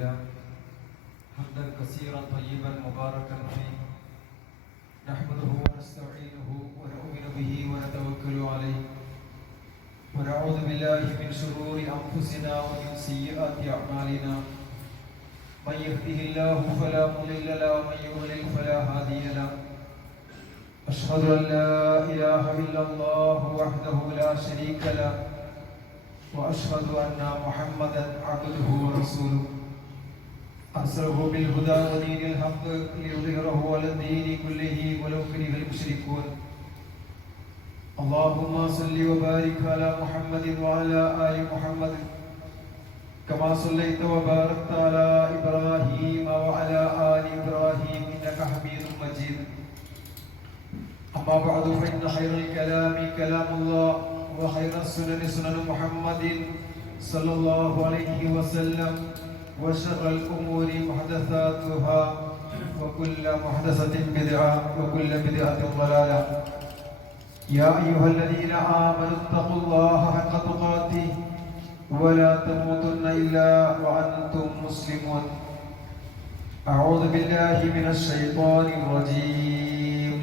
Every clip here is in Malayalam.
لله حمدا كثيرا طيبا مباركا فيه نحمده ونستعينه ونؤمن به ونتوكل عليه ونعوذ بالله من شرور أنفسنا ومن سيئات أعمالنا من يهده الله فلا مضل له ومن يضلل فلا هادي له أشهد أن لا إله إلا الله وحده لا شريك له وأشهد أن محمدا عبده ورسوله أرسله بالهدى ودين الحق ليظهره على الدين كله ولو كره المشركون اللهم صل وبارك على محمد وعلى آل محمد كما صليت وباركت على إبراهيم وعلى آل إبراهيم إنك حميد مجيد أما بعد فإن خير الكلام كلام الله وخير السنن سنن محمد صلى الله عليه وسلم وشر الأمور محدثاتها وكل محدثة بدعة وكل بدعة ضلالة يا أيها الذين آمنوا اتقوا الله حق تقاته ولا تموتن إلا وأنتم مسلمون أعوذ بالله من الشيطان الرجيم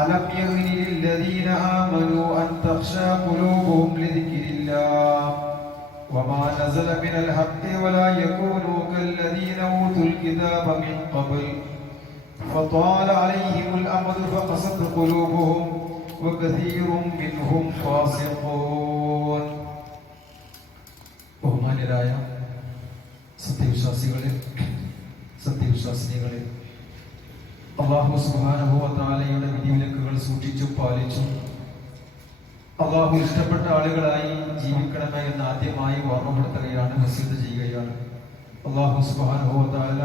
ألم يهن للذين آمنوا أن تخشى قلوبهم لذكر الله وما نزل من الحق ولا يكونوا كالذين أوتوا الكتاب من قبل فطال عليهم الأمد فقست قلوبهم وكثير منهم فاسقون ബഹുമാന്യരായ സത്യവിശ്വാസികളെ അല്ലാഹു സുബ്ഹാനഹു വ തആലയുടെ വിധിവിലക്കുകൾ സൂക്ഷിച്ചും പാലിച്ചും അല്ലാഹു ഇഷ്ടപ്പെട്ട ആളുകളായി ജീവിക്കണമേ എന്ന് ആദ്യമായി ഓർമ്മപ്പെടുത്തുകയാണ്, വസിയത്ത് ചെയ്യുകയാണ്. അല്ലാഹു സുബ്ഹാനഹു വ തആല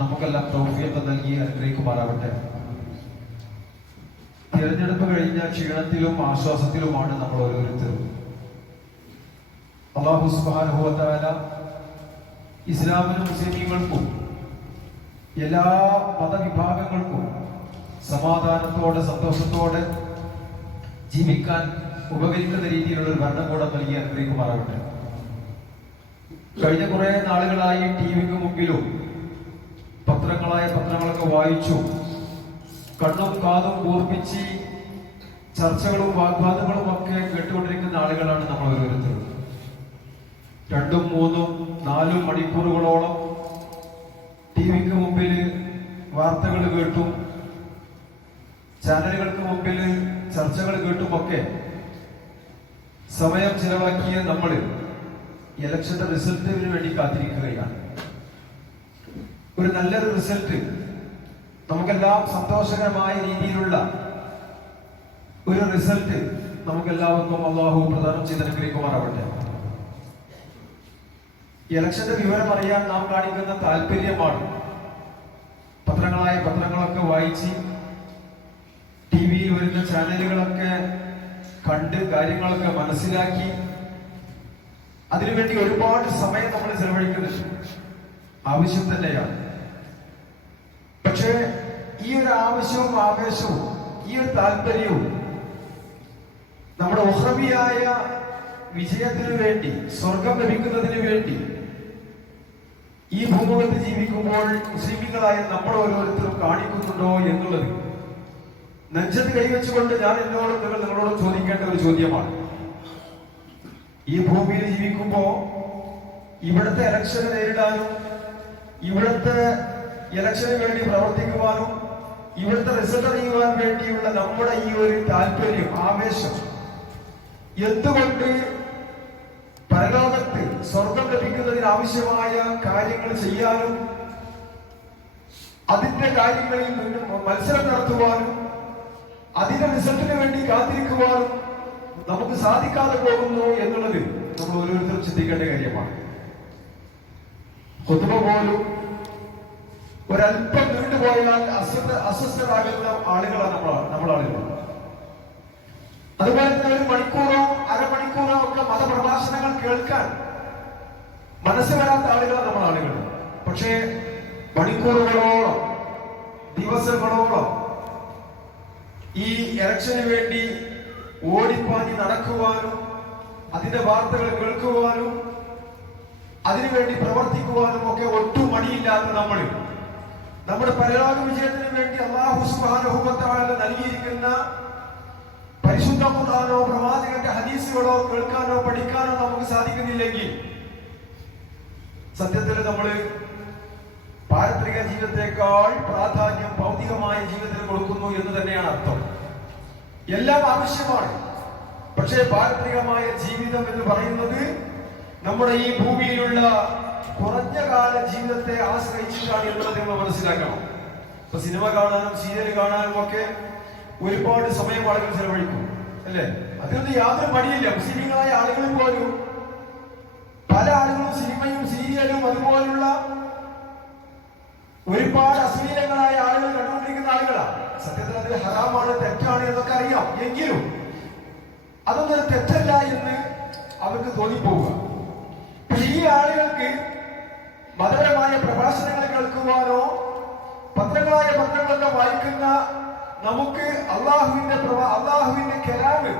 നമുക്കെല്ലാം തൗഫീഖ് നൽകി അനുഗ്രഹിക്കുമാറാവട്ടെ. തിരഞ്ഞെടുപ്പ് കഴിഞ്ഞ ക്ഷീണത്തിലും ആശ്വാസത്തിലുമാണ് നമ്മൾ ഓരോരുത്തരും. അല്ലാഹു സുബ്ഹാനഹു വ തആല ഇസ്ലാമിനും മുസ്ലിമീങ്ങൾക്കും എല്ലാ മതവിഭാഗങ്ങൾക്കും സമാധാനത്തോടെ സന്തോഷത്തോടെ ജീവിക്കാൻ ഉപകരിക്കുന്ന രീതിയിലുള്ള ഒരു ഭരണകൂടം നൽകി അനുഗ്രഹിക്കുമാറാകട്ടെ. കഴിഞ്ഞ കുറെ നാളുകളായി ടിവിക്ക് മുമ്പിലും പത്രങ്ങളൊക്കെ വായിച്ചു കണ്ണും കാതും കൂർപ്പിച്ച് ചർച്ചകളും വാഗ്വാദങ്ങളും ഒക്കെ കേട്ടുകൊണ്ടിരിക്കുന്ന ആളുകളാണ് നമ്മൾ ഓരോരുത്തരും. 2, 3, 4 മണിക്കൂറുകളോളം ടിവിക്ക് മുമ്പിൽ വാർത്തകൾ കേട്ടും ചാനലുകൾക്ക് മുമ്പിൽ ചർച്ചകൾ കേട്ടുമൊക്കെ സമയം ചിലവാക്കിയ നമ്മൾ ഇലക്ഷന്റെ റിസൾട്ടിന് വേണ്ടി കാത്തിരിക്കുകയാണ്. ഒരു നല്ലൊരു റിസൾട്ട്, നമുക്കെല്ലാം സന്തോഷകരമായ രീതിയിലുള്ള ഒരു റിസൾട്ട് നമുക്കെല്ലാവർക്കും അല്ലാഹു പ്രദാനം ചെയ്ത് അനുഗ്രഹിക്കുമാറാവട്ടെ. ഇലക്ഷന്റെ വിവരം അറിയാൻ നാം കാണിക്കുന്ന താല്പര്യമാണ് പത്രങ്ങളൊക്കെ വായിച്ച് ടിവിയിൽ വരുന്ന ചാനലുകളൊക്കെ കണ്ട് കാര്യങ്ങളൊക്കെ മനസ്സിലാക്കി അതിനുവേണ്ടി ഒരുപാട് സമയം നമ്മൾ ചെലവഴിക്കുന്നുണ്ട്. ആവശ്യം തന്നെയാണ്. പക്ഷേ ഈ ഒരു ആവശ്യവും ആവേശവും ഈ ഒരു താല്പര്യവും നമ്മുടെ ഉഹ്റവിയായ വിജയത്തിനു വേണ്ടി, സ്വർഗം ലഭിക്കുന്നതിന് വേണ്ടി ഈ ഭൂമുഖത്ത് ജീവിക്കുമ്പോൾ മുസ്ലിമീങ്ങളായ നമ്മൾ ഓരോരുത്തരും കാണിക്കുന്നുണ്ടോ എന്നുള്ളത് നെഞ്ചത്ത് കൈവച്ചുകൊണ്ട് ഞാൻ നിങ്ങളോട് ചോദിക്കേണ്ട ഒരു ചോദ്യമാണ്. ഈ ഭൂമിയിൽ ജീവിക്കുമ്പോ ഇവിടുത്തെ ഇലക്ഷന് നേരിടാനും ഇവിടുത്തെ ഇലക്ഷന് വേണ്ടി പ്രവർത്തിക്കുവാനും ഇവിടുത്തെ റിസൾട്ട് അറിയുവാൻ വേണ്ടിയുള്ള നമ്മുടെ ഈ ഒരു താല്പര്യം, ആവേശം എന്തുകൊണ്ട് പരലോകത്ത് സ്വർഗം ലഭിക്കുന്നതിന് ആവശ്യമായ കാര്യങ്ങൾ ചെയ്യാനും അതിന്റെ കാര്യങ്ങളിൽ നിന്നും മത്സരം നടത്തുവാനും അതിന്റെ റിസൾട്ടിന് വേണ്ടി കാത്തിരിക്കുവാനും നമുക്ക് സാധിക്കാതെ പോകുന്നു എന്നുള്ളത് നമ്മൾ ഓരോരുത്തരും ചിന്തിക്കേണ്ട കാര്യമാണ്. ഖുതുബ പോലും ഒരല്പം നീണ്ടുപോയാൽ അസ്വസ്ഥരാകുന്ന ആളുകളാണ് നമ്മളാളുകൾ. അതുപോലെ തന്നെ ഒരു മണിക്കൂറോ അരമണിക്കൂറോ ഒക്കെ മതപ്രഭാഷണങ്ങൾ കേൾക്കാൻ മനസ്സ് വരാത്ത ആളുകളാണ് നമ്മളാളുകൾ. പക്ഷേ മണിക്കൂറുകളോളം ദിവസങ്ങളോളം ഈ ഇലക്ഷന് വേണ്ടി ഓടിപ്പാഞ്ഞ് നടക്കുവാനും അതിന്റെ വാർത്തകൾ കേൾക്കുവാനും അതിനുവേണ്ടി പ്രവർത്തിക്കുവാനും ഒക്കെ ഒട്ടും മടിയില്ലാത്ത നമ്മുടെ പരലോക വിജയത്തിന് വേണ്ടി അല്ലാഹു സുബ്ഹാനഹു വ തആല നൽകിയിരിക്കുന്ന പരിശുദ്ധ ഖുർആനോ പ്രവാചകന്റെ ഹദീസുകളോ കേൾക്കാനോ പഠിക്കാനോ നമുക്ക് സാധിക്കുന്നില്ലെങ്കിൽ സത്യത്തിൽ നമ്മൾ പാരത്രിക ജീവിതത്തെക്കാൾ പ്രാധാന്യം ഭൗതികമായ ജീവിതത്തിന് കൊടുക്കുന്നു എന്ന് തന്നെയാണ് അർത്ഥം. എല്ലാം ആവശ്യമാണ്, പക്ഷേ പാരത്രികമായ ജീവിതം എന്ന് പറയുന്നത് നമ്മുടെ ഈ ഭൂമിയിലുള്ള കുറഞ്ഞ കാല ജീവിതത്തെ ആശ്രയിച്ചിട്ടാണ് എന്നുള്ളത് നമ്മൾ മനസ്സിലാക്കണം. ഇപ്പൊ സിനിമ കാണാനും സീരിയൽ കാണാനും ഒക്കെ ഒരുപാട് സമയം ആളുകൾ ചെലവഴിക്കും, അല്ലെ? അതിനൊന്നും യാതൊരു മടിയില്ല. മുസ്ലിങ്ങളായ ആളുകൾ പോലും പല ആളുകളും സിനിമയും സീരിയലും അതുപോലുള്ള ഒരുപാട് അശ്ലീലങ്ങളായ ആളുകൾ കണ്ടുകൊണ്ടിരിക്കുന്ന ആളുകളാണ്. സത്യത്തിൽ അത് ഹറാമാണ്, തെറ്റാണ് എന്നൊക്കെ അറിയാം. എങ്കിലും അതൊന്നും ഒരു തെറ്റല്ല എന്ന് അവർക്ക് തോന്നിപ്പോവുക. പക്ഷെ ഈ ആളുകൾക്ക് മതപരമായ പ്രഭാഷണങ്ങൾ കേൾക്കുവാനോ പത്രങ്ങളൊക്കെ വായിക്കുന്ന നമുക്ക് അള്ളാഹുവിന്റെ കലാമ്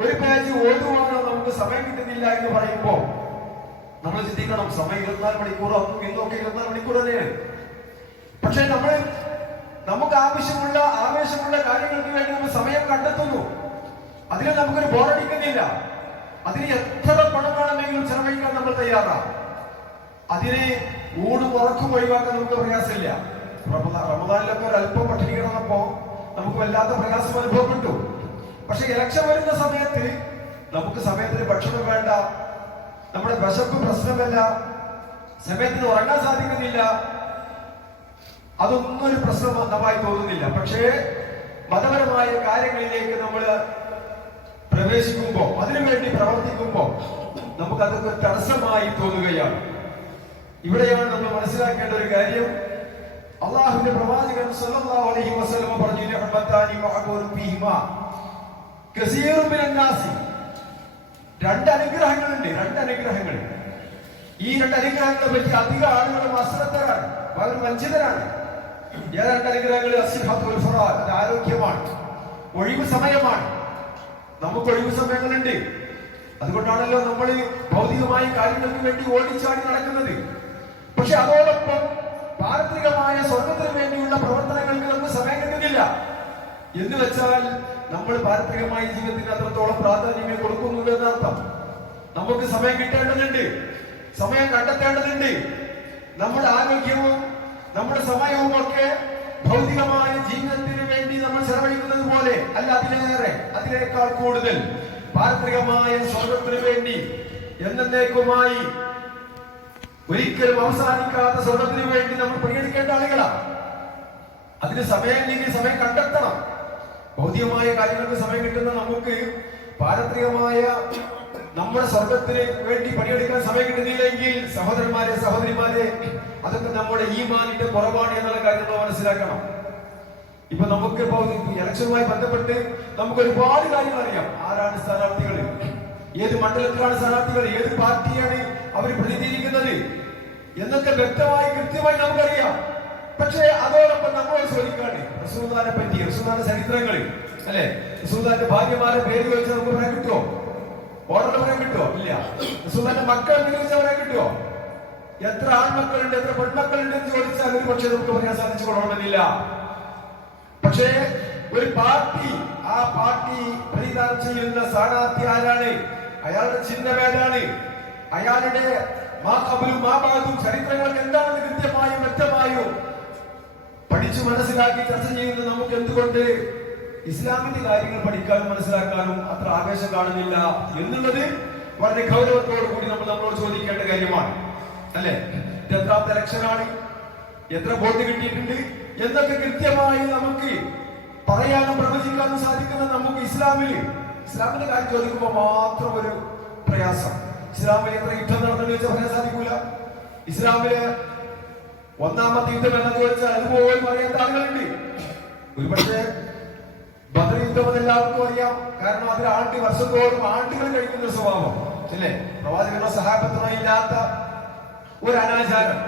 ഒരു പേജ് ഓതുവാനോ നമുക്ക് സമയം കിട്ടുന്നില്ല എന്ന് പറയുമ്പോ നമ്മൾ ചിന്തിക്കണം, സമയം 24 മണിക്കൂറോ ഇന്നൊക്കെ 24 മണിക്കൂർ തന്നെയാണ്. പക്ഷെ നമുക്ക് ആവേശമുള്ള കാര്യങ്ങൾക്ക് വേണ്ടി നമ്മൾ സമയം കണ്ടെത്തുന്നു. അതിന് നമുക്കൊരു ബോറടിക്കുന്നില്ല. അതിന് എത്ര പണം വേണമെങ്കിലും ചെലവഴിക്കാൻ നമ്മൾ തയ്യാറാണ്. അതിന് ഊണും ഉറക്കും ഒഴിവാക്കാൻ നമുക്ക് പ്രയാസമില്ല. റമദാനിലൊക്കെ ഒരല്പം പട്ടിണി കിടന്നപ്പോ നമുക്ക് വല്ലാത്ത പ്രയാസം അനുഭവപ്പെട്ടു. പക്ഷെ ഇലക്ഷൻ വരുന്ന സമയത്ത് നമുക്ക് സമയത്തിന് ഭക്ഷണം വേണ്ട, നമ്മുടെ വിശപ്പ് പ്രശ്നമല്ല, സമയത്തിന് ഉറങ്ങാൻ സാധിക്കുന്നില്ല, അതൊന്നും ഒരു പ്രശ്നമായി തോന്നുന്നില്ല. പക്ഷേ മതപരമായ കാര്യങ്ങളിലേക്ക് നമ്മൾ പ്രവേശിക്കുമ്പോ അതിനുവേണ്ടി പ്രവർത്തിക്കുമ്പോ നമുക്ക് അതൊക്കെ തടസ്സമായി തോന്നുകയാണ്. ഇവിടെയാണ് നമ്മൾ മനസ്സിലാക്കേണ്ട ഒരു കാര്യം. അള്ളാഹുവിന്റെ പ്രവാചകൻ സല്ലല്ലാഹു അലൈഹി വസല്ലം പറഞ്ഞു, നിഅമതാനി മഅഖൂറു ഫീഹിമാ കസീറു മിനൻ നാസി. രണ്ട് അനുഗ്രഹങ്ങൾ. ഈ രണ്ട് അനുഗ്രഹങ്ങളെ പറ്റി അധിക ആളുകളും അശ്രദ്ധരാണ്, വളരെ വഞ്ചിതരാണ്. ഏതാണ്ട് അനുഗ്രഹങ്ങൾ അസ്സിഹത്തുൽ ഫറാ, അത് ആരോഗ്യമാണ്, ഒഴിവ് സമയമാണ്. നമുക്ക് ഒഴിവ് സമയങ്ങളുണ്ട്. അതുകൊണ്ടാണല്ലോ നമ്മൾ ഭൗതികമായ കാര്യങ്ങൾക്ക് വേണ്ടി ഓടിച്ചാടി നടക്കുന്നത്. പക്ഷെ അതോടൊപ്പം പാരത്രികമായ സ്വർഗത്തിന് വേണ്ടിയുള്ള പ്രവർത്തനങ്ങൾക്ക് നമുക്ക് സമയം കിട്ടുന്നില്ല. എന്ന് വെച്ചാൽ നമ്മൾ പാരത്രികമായ ജീവിതത്തിന് അത്രത്തോളം പ്രാധാന്യമേ കൊടുക്കുന്നുള്ളൂ എന്നർത്ഥം. നമുക്ക് സമയം കിട്ടേണ്ടതുണ്ട്, സമയം കണ്ടെത്തേണ്ടതുണ്ട്. നമ്മുടെ ആരോഗ്യവും നമ്മുടെ സമയവും ഒക്കെ ഭൗതികമായ ജീവിതത്തിന് വേണ്ടി നമ്മൾ ചെലവഴിക്കുന്നത് പോലെ അല്ല, അതിനേക്കാൾ കൂടുതൽ പാരത്രികമായ സ്വർഗത്തിന് വേണ്ടി എന്നേക്കുമായി ഒരിക്കലും അവസാനിക്കാത്ത സ്വർഗത്തിന് വേണ്ടി നമ്മൾ പരിഗണിക്കേണ്ട ആളുകളാണ്. അതിന് സമയമില്ലെങ്കിൽ സമയം കണ്ടെത്തണം. ഭൗതികമായ കാര്യങ്ങൾക്ക് സമയം കിട്ടുന്ന നമുക്ക് പാരത്രികമായ നമ്മുടെ സ്വർഗത്തിന് വേണ്ടി പണിയെടുക്കാൻ സമയം കിട്ടുന്നില്ലെങ്കിൽ സഹോദരിമാരെ അതൊക്കെ നമ്മുടെ ഈമാനിന്റെ കുറവാണ് എന്നുള്ള കാര്യം നമ്മൾ മനസ്സിലാക്കണം. ഇപ്പൊ നമുക്ക് ഇലക്ഷനുമായി ബന്ധപ്പെട്ട് നമുക്ക് ഒരുപാട് കാര്യങ്ങൾ അറിയാം. ആരാണ് സ്ഥാനാർത്ഥികൾ, ഏത് മണ്ഡലത്തിലാണ് സ്ഥാനാർത്ഥികൾ, ഏത് പാർട്ടിയാണ് അവർ പ്രതിനിധീകരിക്കുന്നത് എന്നൊക്കെ വ്യക്തമായി കൃത്യമായി നമുക്കറിയാം. പക്ഷേ അതോടൊപ്പം നമ്മളോട് ചോദിക്കാണ് റസൂലുള്ളാഹിനെ പറ്റി, റസൂലുള്ളാഹിന്റെ ചരിത്രങ്ങൾ, അല്ലെ? റസൂലുള്ളാഹിന്റെ ഭാര്യമാരെ പേര് ചോദിച്ചാൽ നമുക്ക് പറയാൻ കിട്ടുമോ? ഓർഡർ പറയാൻ കിട്ടുമോ? ഇല്ല. റസൂലുള്ളാഹിന്റെ മക്കളെ പേര് ചോദിച്ചാൽ പറയാൻ കിട്ടുമോ? എത്ര ആൺമക്കളുണ്ട്, എത്ര പെൺമക്കളുണ്ട് എന്ന് ചോദിച്ചാൽ ഒരു പക്ഷേ നമുക്ക് പറയാൻ സാധിച്ചു കൊള്ളണമെന്നില്ല. പക്ഷേ ഒരു പാർട്ടി, ആ പാർട്ടി പ്രതിദാനം ചെയ്യുന്ന സ്ഥാനാർത്ഥി ആരാണ്, അയാളുടെ ചിഹ്നം ഏതാണ്, അയാളുടെ ചരിത്രങ്ങൾക്ക് എന്താണെന്ന് കൃത്യമായും വ്യക്തമായും പഠിച്ചു മനസ്സിലാക്കി ചർച്ച ചെയ്യുന്നത് നമുക്ക് എന്തുകൊണ്ട് ഇസ്ലാമിന്റെ കാര്യങ്ങൾ പഠിക്കാനും മനസ്സിലാക്കാനും അത്ര ആവേശം കാണുന്നില്ല എന്നുള്ളത് വളരെ ഗൗരവത്തോടു കൂടി നമ്മളോട് ചോദിക്കേണ്ട കാര്യമാണ്, അല്ലെ? എത്രാമത്തെ ഇലക്ഷനാണ്, എത്ര വോട്ട് കിട്ടിയിട്ടുണ്ട് എന്നൊക്കെ കൃത്യമായി നമുക്ക് പറയാനും പ്രവചിക്കാനും സാധിക്കുന്ന നമുക്ക് ഇസ്ലാമിന്റെ കാര്യം ചോദിക്കുമ്പോൾ മാത്രം ഒരു പ്രയാസം. ഇസ്ലാമിൽ എത്ര യുദ്ധം നടന്നെന്ന് ചോദിച്ചാൽ പറയാൻ സാധിക്കൂല. ഇസ്ലാമിലെ ഒന്നാമത്തെ യുദ്ധം എന്ന് ചോദിച്ചാൽ അതുപോലും അറിയാത്ത ആളുകളുണ്ട്. ഒരുപക്ഷെ ബദർ യുദ്ധം എല്ലാവർക്കും അറിയാം. കാരണം അതിൽ വർഷത്തോളം ആണ്ടുകൾ കഴിക്കുന്ന സ്വഭാവം, അല്ലേ? പ്രവാചകനോ സഹാബത്തിനോ ഇല്ലാത്ത ഒരു അനാചാരം.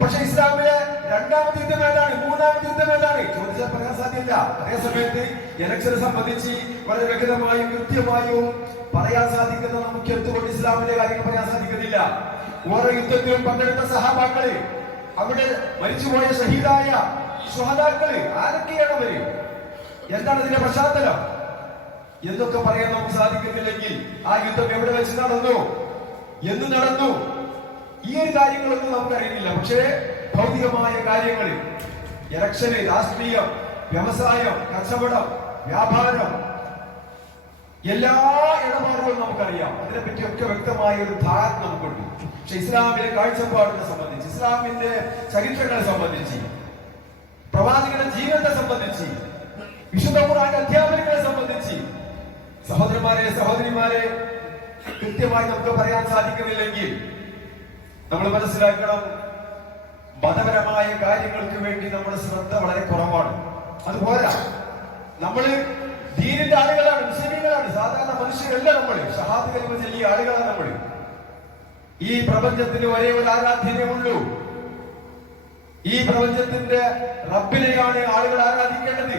പക്ഷെ ഇസ്ലാമിലെ രണ്ടാമത്തെ യുദ്ധം ഏതാണ്, മൂന്നാമത്തെ യുദ്ധം ഏതാണ് ചോദിച്ചാൽ പറയാൻ സാധ്യല്ല. അതേസമയത്ത് ഇലക്ഷനെ സംബന്ധിച്ച് വളരെ വ്യക്തമായും കൃത്യമായും പറയാൻ സാധിക്കുന്ന നമുക്ക് എന്തുകൊണ്ട് ഇസ്ലാമിന്റെ കാര്യങ്ങൾ പറയാൻ സാധിക്കുന്നില്ല? ഓരോ യുദ്ധത്തിലും പങ്കെടുത്ത സഹാബാക്കള്, അവിടെ മരിച്ചുപോയ ഷഹീദായ ശുഹദാക്കള്, ആരൊക്കെയാണ് അവര്? എന്താണ് ഇതിന്റെ പശ്ചാത്തലം എന്നൊക്കെ പറയാൻ നമുക്ക് സാധിക്കുന്നില്ലെങ്കിൽ ആ യുദ്ധം എവിടെ വെച്ച് നടന്നു, എന്ന് നടന്നു, ഈ ഒരു കാര്യങ്ങളൊന്നും നമുക്കറിയുന്നില്ല. പക്ഷേ ഭൗതികമായ കാര്യങ്ങളിൽ ഇലക്ഷന്, രാഷ്ട്രീയം, വ്യവസായം, കച്ചവടം, വ്യാപാരം, എല്ലാ ഇടപാടുകളും നമുക്കറിയാം. അതിനെപ്പറ്റിയൊക്കെ വ്യക്തമായ ഒരു ധാരണ നമുക്കുണ്ട്. പക്ഷെ ഇസ്ലാമിലെ കാഴ്ചപ്പാടിനെ സംബന്ധിച്ച്, ഇസ്ലാമിന്റെ ചരിത്രങ്ങളെ സംബന്ധിച്ച്, പ്രവാചകന്റെ ജീവിതത്തെ സംബന്ധിച്ച്, വിശുദ്ധ ഖുർആന്റെ അധ്യാപനങ്ങളെ സംബന്ധിച്ച് സഹോദരന്മാരെ, സഹോദരിമാരെ, കൃത്യമായി നമുക്ക് പറയാൻ സാധിക്കുന്നില്ലെങ്കിൽ നമ്മൾ മനസ്സിലാക്കണം, മതപരമായ കാര്യങ്ങൾക്ക് വേണ്ടി നമ്മുടെ ശ്രദ്ധ വളരെ കുറവാണ്. അതുപോരാ, നമ്മള് ദീനിന്റെ ആളുകളാണ്, മുസ്ലിമീങ്ങളാണ്, സാധാരണ മനുഷ്യരല്ല. നമ്മള് ഷഹാദത്ത് കലിമ ചൊല്ലിയ ആളുകളാണ്. നമ്മള് ഈ പ്രപഞ്ചത്തിന് ഒരേ ഒരു ആരാധ്യനേ ഉള്ളൂ. ഈ പ്രപഞ്ചത്തിന്റെ റബ്ബിനെയാണ് ആളുകൾ ആരാധിക്കേണ്ടത്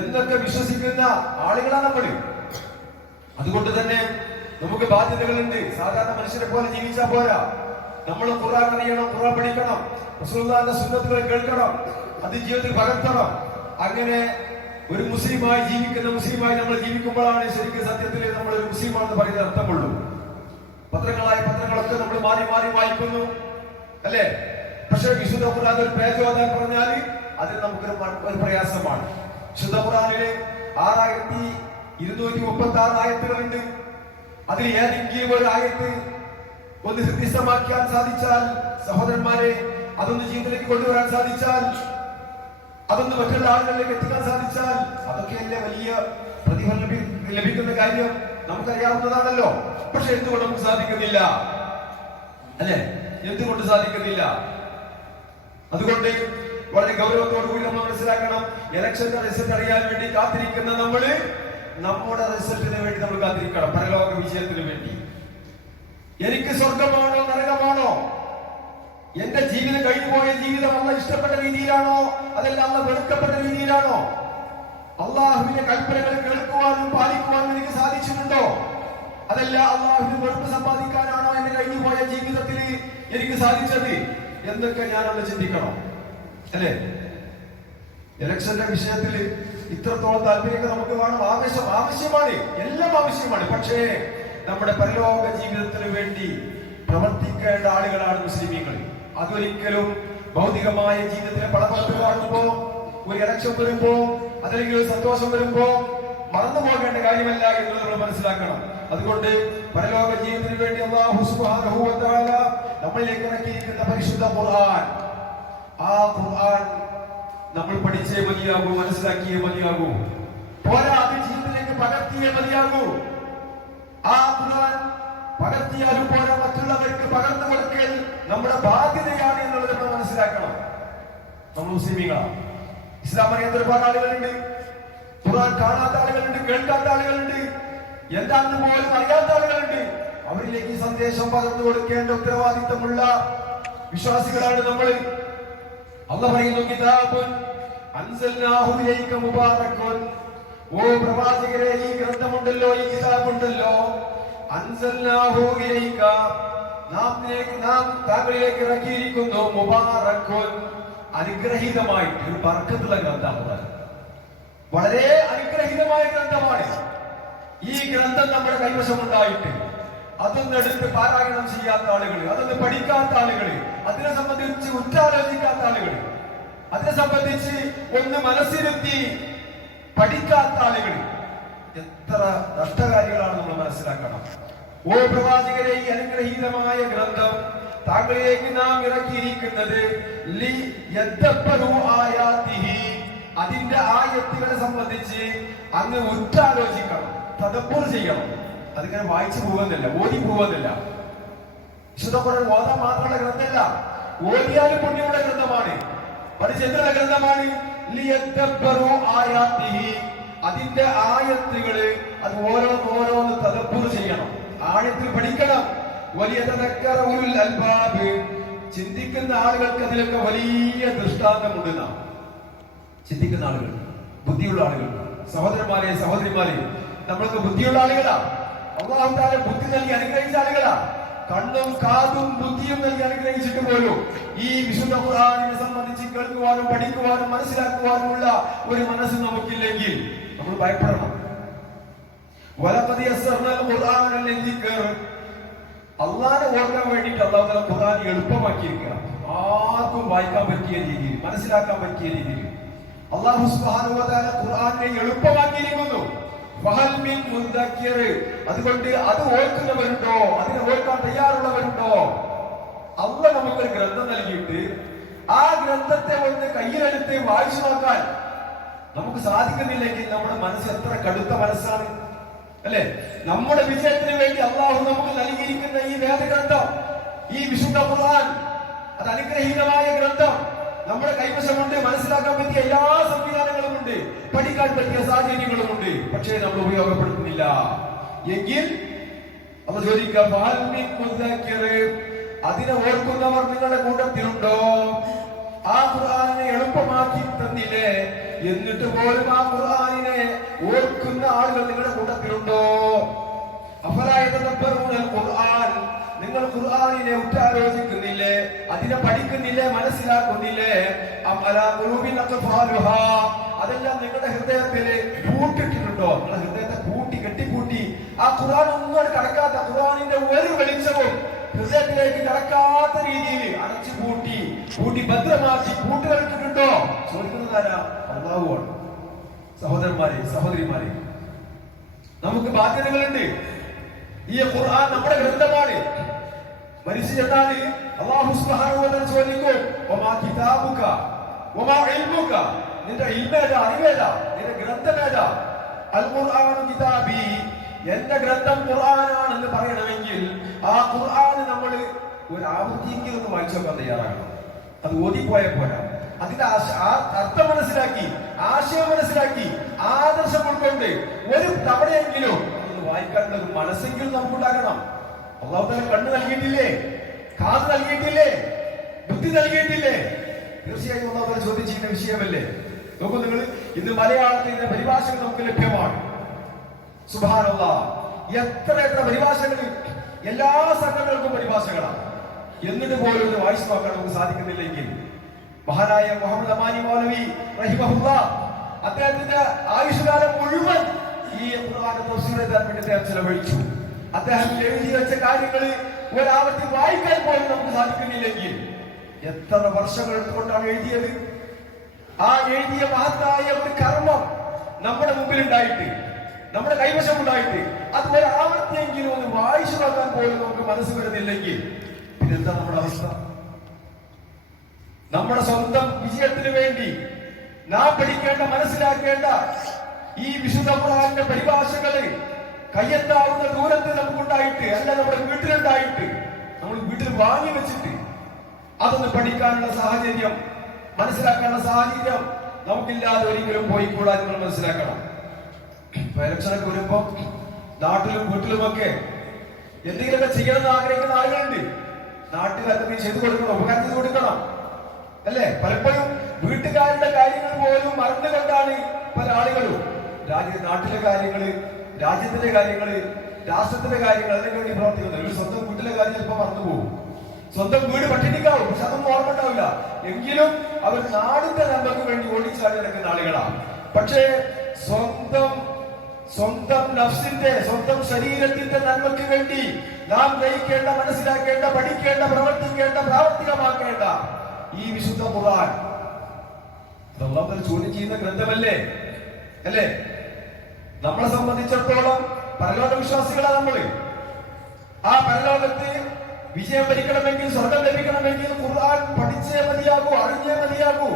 എന്നൊക്കെ വിശ്വസിക്കുന്ന ആളുകളാണ് നമ്മള്. അതുകൊണ്ട് തന്നെ നമുക്ക് ബാധ്യതകളുണ്ട്. സാധാരണ മനുഷ്യരെ പോലെ ജീവിച്ചാൽ പോരാ. നമ്മൾ ഖുർആൻ അറിയണം, ഖുർആൻ പഠിക്കണം, റസൂലുള്ളാഹിന്റെ സുന്നത്തുകൾ കേൾക്കണം, അത് ജീവിതത്തിൽ പകർത്തണം. അങ്ങനെ ഒരു മുസ്ലിമായി ജീവിക്കുന്ന മുസ്ലിമായി നമ്മൾ ജീവിക്കുമ്പോഴാണ് ശരിക്കും സത്യത്തിൽ നമ്മൾ ഒരു മുസ്ലിമാണെന്ന് പറയുന്ന അർത്ഥമുള്ളൂ. പത്രങ്ങളൊക്കെ നമ്മൾ മാറി മാറി വായിക്കുന്നു, അല്ലേ? പക്ഷെ വിശുദ്ധ ഖുർആൻ ഒരു പേജ് ഓതാൻ പറഞ്ഞാൽ അതിന് നമുക്കൊരു പ്രയാസമാണ്. വിശുദ്ധ ഖുർആനിലെ 6236 ആയത്തുകളുണ്ട്. അതിൽ ഏതെങ്കിലും ഒരു ആയത്ത് ഒന്ന് ഹൃദയസ്ഥമാക്കാൻ സാധിച്ചാൽ, സഹോദരന്മാരെ, അതൊന്ന് ജീവിതത്തിലേക്ക് കൊണ്ടുവരാൻ സാധിച്ചാൽ, അതൊന്ന് മറ്റുള്ള ആളുകളിലേക്ക് എത്തിക്കാൻ സാധിച്ചാൽ, അതൊക്കെയല്ലേ വലിയ പ്രതിഫലം ലഭിക്കുന്ന കാര്യം. നമുക്കറിയാവുന്നതാണല്ലോ. പക്ഷെ എന്തുകൊണ്ട് നമുക്ക് സാധിക്കുന്നില്ല, അല്ലെ? എന്തുകൊണ്ട് സാധിക്കുന്നില്ല? അതുകൊണ്ട് വളരെ ഗൗരവത്തോടു കൂടി നമ്മൾ മനസ്സിലാക്കണം, ഇലക്ഷന്റെ റിസൾട്ട് അറിയാൻ വേണ്ടി കാത്തിരിക്കുന്ന നമ്മള് നമ്മുടെ റിസൾട്ടിന് വേണ്ടി നമ്മൾ കാത്തിരിക്കണം, പരലോക വിജയത്തിന് വേണ്ടി. എനിക്ക് സ്വർഗമാണോ നരകമാണോ? എന്റെ ജീവിതം, കഴിഞ്ഞുപോയ ജീവിതം അള്ളാഹ് ഇഷ്ടപ്പെട്ട രീതിയിലാണോ, അതല്ല അള്ളാഹ് വെറുക്കപ്പെട്ട രീതിയിലാണോ? അള്ളാഹുവിന്റെ കൽപ്പനകൾ കേൾക്കുവാനും പാലിക്കുവാനും എനിക്ക് സാധിച്ചിട്ടുണ്ടോ, അതല്ല അള്ളാഹുവിന് വെറുപ്പ് സമ്പാദിക്കാനാണോ എന്റെ കഴിഞ്ഞുപോയ ജീവിതത്തിൽ എനിക്ക് സാധിച്ചത് എന്നൊക്കെ ഞാനൊന്ന് ചിന്തിക്കണം, അല്ലേ? ഇലക്ഷന്റെ വിഷയത്തിൽ ഇത്രത്തോളം താല്പര്യമൊക്കെ നമുക്ക് വേണം, ആവശ്യമാണ്, എല്ലാം ആവശ്യമാണ്. പക്ഷേ നമ്മുടെ പരലോക ജീവിതത്തിന് വേണ്ടി പ്രവർത്തിക്കേണ്ട ആളുകളാണ് മുസ്ലിമീങ്ങൾ. അതൊരിക്കലും ഭൗതികമായ ജീവിതത്തിലെ പടപടപ്പ് കാണുമ്പോ, ഒരു ഇലക്ഷൻ വരുമ്പോ, അതല്ലെങ്കിൽ ഒരു സന്തോഷം വരുമ്പോ മറന്നു പോകേണ്ട കാര്യമല്ല എന്ന് നമ്മൾ മനസ്സിലാക്കണം. അതുകൊണ്ട് പരലോക ജീവിതത്തിന് വേണ്ടി അല്ലാഹു സുബ്ഹാനഹു വ തആല നമ്മളിലേക്ക് ഇറക്കിയിരിക്കുന്ന പരിശുദ്ധ ഖുർആൻ, ആ ഖുർആൻ നമ്മൾ പഠിച്ചേ മതിയാകൂ, മനസ്സിലാക്കിയേ മതിയാകൂ, പോരാ, അത് ജീവിതത്തിലേക്ക് പകർത്തിയേ മതിയാകൂ. ആ ഖുർആൻ പകർത്തിയാലും പോരാ, മറ്റുള്ളവർക്ക് പകർന്നു കൊടുക്കൽ നമ്മുടെ ബാധ്യതയാണ് എന്നുള്ളത് നമ്മൾ മനസ്സിലാക്കണം. നമ്മൾ മുസ്ലിമീങ്ങളാണ്. ഇസ്ലാം അറിയാത്ത ഒരുപാട് ആളുകളുണ്ട്, ഖുർആൻ കാണാത്ത ആളുകളുണ്ട്, കേൾക്കാത്ത ആളുകളുണ്ട്, എന്താണെന്ന് പോലും അറിയാത്ത ആളുകളുണ്ട്. അവരിലേക്ക് ഈ സന്ദേശം പകർന്നു കൊടുക്കേണ്ട ഉത്തരവാദിത്തമുള്ള വിശ്വാസികളാണ് നമ്മൾ. അല്ലാഹു പറയുന്നു, കിതാബുൻ അൻസൽനാഹു ഇലൈക മുബാറകുൻ, ഓ പ്രവാചകരെ, ഈ ഗ്രന്ഥമുണ്ടല്ലോ, ഈ കിതാബുണ്ടല്ലോ, അൻസൽനാഹു ഇലൈക, നാം താങ്കളിലേക്ക് ഇറക്കിയിരിക്കുന്നു, മുബാറകുൻ, അനുഗ്രഹീതമായിട്ട്, ഒരു ബർക്കത്തുള്ള ഗ്രന്ഥമാണ്, വളരെ അനുഗ്രഹീതമായ ഗ്രന്ഥമാണ്. ഈ ഗ്രന്ഥം നമ്മുടെ കൈവശമുണ്ടായിട്ട് അതൊന്നും എടുത്ത് പാരായണം ചെയ്യാത്ത ആളുകൾ, അതൊന്ന് പഠിക്കാത്ത ആളുകൾ, അതിനെ സംബന്ധിച്ച് ഉറ്റാലോചിക്കാത്ത ആളുകൾ, അതിനെ സംബന്ധിച്ച് ഒന്ന് മനസ്സിരുത്തി പഠിക്കാത്ത ആളുകൾ എത്ര നഷ്ടകാരികളാണ് നമ്മൾ മനസ്സിലാക്കണം. ഓ പ്രവാചകരെ, ഈ അനുഗ്രഹീതമായ ഗ്രന്ഥം താങ്കളിലേക്ക് നാം ഇറക്കിയിരിക്കുന്നത് അതിന്റെ ആയത്തുകളെ സംബന്ധിച്ച് അങ്ങ് ഉറ്റാലോചിക്കണം, തദബ്ബുർ ചെയ്യണം. അതിങ്ങനെ വായിച്ചു പോകുന്നില്ല, ഓടി പോകുന്നില്ല. വിശുദ്ധ ഖുർആൻ ഓതാൻ മാത്രമുള്ള ഗ്രന്ഥമല്ല, ഓതിയാലും പുണ്യമുള്ള ഗ്രന്ഥമാണ്, പഠിച്ചെന്നുള്ള ഗ്രന്ഥമാണ്. അതിന്റെ ആയത്തുകള് അത് ഓരോന്ന് തദബ്ബുർ ചെയ്യണം, ആഴത്തിൽ പഠിക്കണം. ചിന്തിക്കുന്ന ആളുകൾക്ക് അതിലൊക്കെ വലിയ ദൃഷ്ടാന്തമുണ്ട്. ചിന്തിക്കുന്ന ആളുകൾ, ബുദ്ധിയുള്ള ആളുകൾ, സഹോദരന്മാരെ, സഹോദരിമാരെ, നമ്മൾക്ക് ബുദ്ധിയുള്ള ആളുകളാ. അല്ലാഹു തആല ബുദ്ധി നൽകി അനുഗ്രഹിച്ച ആളുകളാ. കണ്ണും കാതും ബുദ്ധിയും നൽകി അനുഗ്രഹിച്ചിട്ട് പോലും ഈ വിശുദ്ധ ഖുർആനിനെ സംബന്ധിച്ച് കേൾക്കുവാനും പഠിക്കുവാനും മനസ്സിലാക്കുവാനുമുള്ള ഒരു മനസ്സ് നമുക്കില്ലെങ്കിൽ നമ്മൾ ഭയപ്പെടണം. വലഖദ് യസ്സർനൽ ഖുർആന ലിദ്ദിക്ർ. അല്ലാഹനെ ഓർക്കാൻ വേണ്ടിയിട്ട് അല്ലാഹു തആല ഖുർആൻ എളുപ്പമാക്കിയിരിക്കുക. ആർക്കും വായിക്കാൻ പറ്റിയ രീതിയിൽ, മനസ്സിലാക്കാൻ പറ്റിയ രീതിയിൽ അല്ലാഹു സുബ്ഹാനഹു വ തആല ഖുർആനെ എളുപ്പമാക്കിയിരിക്കുന്നു. ഫഹൽ മിൻ മുദ്ദക്കിർ. അതുകൊണ്ട് അത് ഓർക്കുന്നവരുണ്ടോ, അതിനെ ഓർക്കാൻ തയ്യാറുള്ളവരുണ്ടോ? അല്ലാഹ് നമുക്കൊരു ഗ്രന്ഥം നൽകിയിട്ട് ആ ഗ്രന്ഥത്തെ ഒന്ന് കയ്യിലെടുത്ത് വായിച്ചു നോക്കാൻ നമുക്ക് സാധിക്കുന്നില്ലെങ്കിൽ നമ്മുടെ മനസ്സ് എത്ര കടുത്ത മനസ്സാണ്, അല്ലെ? നമ്മുടെ വിജയത്തിന് വേണ്ടി അള്ളാഹു നമുക്ക് നൽകിയിരിക്കുന്ന ഈ വേദഗ്രന്ഥം, ഈ വിശുദ്ധ ഖുർആൻ, അത് അനുഗ്രഹീതമായ ഗ്രന്ഥം നമ്മുടെ കൈവശമുണ്ട്. മനസ്സിലാക്കാൻ പറ്റിയ എല്ലാ സംവിധാനങ്ങളുമുണ്ട്, പഠിക്കാൻ പറ്റിയ സാഹചര്യങ്ങളുമുണ്ട്. പക്ഷേ നമ്മൾ ഉപയോഗപ്പെടുത്തുന്നില്ല എങ്കിൽ അത് ചോദിക്കാം, അതിനെ ഓർക്കുന്നവർ നിങ്ങളുടെ കൂട്ടത്തിലുണ്ടോ? ആ ഖുർആനെ എളുപ്പമാക്കി തന്നില്ലേ, എന്നിട്ട് പോലും ആ ഖുർആനിനെ ഓർക്കുന്ന ആളുകൾ നിങ്ങളുടെ കൂട്ടത്തിലുണ്ടോ? ഖുർആൻ, നിങ്ങൾ ഖുർആനിനെ ഉറ്റാലോചിക്കുന്നില്ലേ, അതിനെ പഠിക്കുന്നില്ലേ, മനസ്സിലാക്കുന്നില്ലേ? അതെല്ലാം നിങ്ങളുടെ ഹൃദയത്തിൽ പൂട്ടിട്ടിട്ടുണ്ടോ? നിങ്ങളുടെ ഹൃദയത്തെ കെട്ടിപ്പൂട്ടി ആ ഖുർആൻ ഒന്നും കടക്കാത്ത, ഖുർആനിന്റെ ഒരു വെളിച്ചവും ഹൃദയത്തിലേക്ക് കടക്കാത്ത രീതിയിൽ അടച്ചു പൂട്ടി ഭദ്രമാക്കി പൂട്ടുകളിട്ടിട്ടുണ്ടോ? ചോദിക്കുന്നതാരാ? അല്ലാഹുവാണ്. സഹോദരന്മാരെ, സഹോദരിമാരെ, നമുക്ക് ബാധ്യതകളുണ്ട്. ഈ ഖുർആൻ നമ്മുടെ ഗ്രന്ഥമാണ്. മരിച്ചു ചെന്നാൽ അല്ലാഹു സുബ്ഹാനഹു വ തആല ചോദിക്കും, വമാ കിതാബുക വമാ ഇൽമുക. നിന്റെ ഇൽമേതാ, അറിവേതാ, നിന്റെ ഗ്രന്ഥമേതാ? അൽ ഖുർആനു കിതാബി, എന്റെ ഗ്രന്ഥം ഖുർആനാണെന്ന് പറയണമെങ്കിൽ ആ ഖുർആൻ നമ്മൾ ഒരു ആവൃത്തിയെങ്കിലും ഒന്ന് വായിച്ചു നോക്കാൻ തയ്യാറാകണം. അത് ഓതിപ്പോയ പോരാ. അതിന്റെ അർത്ഥം മനസ്സിലാക്കി, ആശയം മനസ്സിലാക്കി, ആദർശം ഉൾക്കൊണ്ട് ഒരു തവണയെങ്കിലും ഒന്ന് വായിക്കാനുള്ള ഒരു മനസ്സെങ്കിലും നമുക്കുണ്ടാകണം. അല്ലാഹു തആല കണ്ണ് നൽകിയിട്ടില്ലേ, കാത് നൽകിയിട്ടില്ലേ, ബുദ്ധി നൽകിയിട്ടില്ലേ? തീർച്ചയായും അല്ലാഹു തആല ചോദിച്ചിരുന്ന വിഷയമല്ലേ? നോക്കൂ നിങ്ങൾ, ഇന്ന് മലയാളത്തിന്റെ പരിഭാഷകൾ നമുക്ക് ലഭ്യമാണ്. സുബ്ഹാനല്ലാഹ്, എത്ര പരിഭാഷകൾ, എല്ലാ സംഘടനകൾക്കും പരിഭാഷകളാണ്. എന്നിട്ട് പോലും ഇത് വായിച്ചു നോക്കാൻ നമുക്ക് സാധിക്കുന്നില്ലെങ്കിൽ മഹാനായ മുഹമ്മദ് അമാനി മൗലവി റഹിമഹുല്ലാഹ് അദ്ദേഹത്തിന്റെ ആയുഷ്കാലം മുഴുവൻ ഈ ഖുർആന്റെ തഫ്സീർ എഴുതാൻ വേണ്ടി അദ്ദേഹം ചെലവഴിച്ചു. അദ്ദേഹം എഴുതി വെച്ച കാര്യങ്ങൾ ഒരാവർത്തി വായിക്കാൻ പോലും നമുക്ക് സാധിക്കുന്നില്ലെങ്കിൽ എത്ര വർഷങ്ങൾ എടുത്തുകൊണ്ടാണ് എഴുതിയത്? ആ എഴുതിയ മഹത്തായ ഒരു കർമ്മം നമ്മുടെ മുമ്പിൽ ഉണ്ടായിട്ട്, നമ്മുടെ കൈവശം ഉണ്ടായിട്ട്, അത് ഒരാവർത്തിയെങ്കിലും ഒന്ന് വായിച്ചു നോക്കാൻ പോലും നമുക്ക് മനസ്സ് വരുന്നില്ലെങ്കിൽ പിന്നെന്താ നമ്മുടെ അവസ്ഥ? നമ്മുടെ സ്വന്തം വിജയത്തിന് വേണ്ടി നാം പഠിക്കേണ്ട, മനസ്സിലാക്കേണ്ട ഈ വിശുദ്ധ ഖുർആന്റെ പരിഭാഷകള് കയ്യെത്താവുന്ന ദൂരത്ത് നമുക്കുണ്ടായിട്ട്, അല്ല നമ്മുടെ വീട്ടിലുണ്ടായിട്ട്, നമ്മൾ വീട്ടിൽ വാങ്ങി വെച്ചിട്ട് അതൊന്ന് പഠിക്കാനുള്ള സാഹചര്യം, മനസ്സിലാക്കാനുള്ള സാഹചര്യം നമുക്കില്ലാതെ ഒരിക്കലും പോയിക്കൂടാ. നിങ്ങൾ മനസ്സിലാക്കണം. ഇലക്ഷനൊക്കെ വരുമ്പോ നാട്ടിലും വീട്ടിലുമൊക്കെ എന്തെങ്കിലുമൊക്കെ ചെയ്യണമെന്ന് ആഗ്രഹിക്കുന്ന ആളുകളുണ്ട്. നാട്ടുകാർക്ക് ചെയ്തു കൊടുക്കണം, ഉപകാരം ചെയ്ത് കൊടുക്കണം, അല്ലെ? പലപ്പോഴും വീട്ടുകാരുടെ കാര്യങ്ങൾ പോലും മറന്നുകൊണ്ടാണ് പല ആളുകളും നാട്ടിലെ കാര്യങ്ങള്, രാജ്യത്തിന്റെ കാര്യങ്ങള്, രാഷ്ട്രത്തിന്റെ കാര്യങ്ങൾ അതിനു വേണ്ടി പ്രവർത്തിക്കുന്നത്. ഒരു സ്വന്തം വീട്ടിലെ കാര്യം ചിലപ്പോൾ മറന്നുപോകും. സ്വന്തം വീട് പട്ടിണിക്കാവും, പക്ഷെ അതൊന്നും ഓർമ്മ ഉണ്ടാവില്ല. എങ്കിലും അവർ നാടിന്റെ നന്മക്ക് വേണ്ടി ഓടിച്ചാടി നടക്കുന്ന ആളുകളാണ്. പക്ഷേ സ്വന്തം നഫ്സിന്റെ, സ്വന്തം ശരീരത്തിന്റെ നന്മയ്ക്ക് വേണ്ടി നാം ഗ്രഹിക്കേണ്ട, മനസ്സിലാക്കേണ്ട, പഠിക്കേണ്ട, പ്രവർത്തിക്കേണ്ട, പ്രാവർത്തികമാക്കേണ്ട ഈ വിശുദ്ധ ഖുർആൻ അല്ലാഹു ചോദ്യം ചെയ്യുന്ന ഗ്രന്ഥമല്ലേ, അല്ലേ? നമ്മളെ സംബന്ധിച്ചിടത്തോളം പരലോക വിശ്വാസികളാണ് നമ്മള്. ആ പരലോകത്ത് വിജയം ഭരിക്കണമെങ്കിൽ, സ്വർഗം ലഭിക്കണമെങ്കിൽ ഖുർആൻ പഠിച്ചേ മതിയാകൂ, അറിഞ്ഞേ മതിയാകൂ.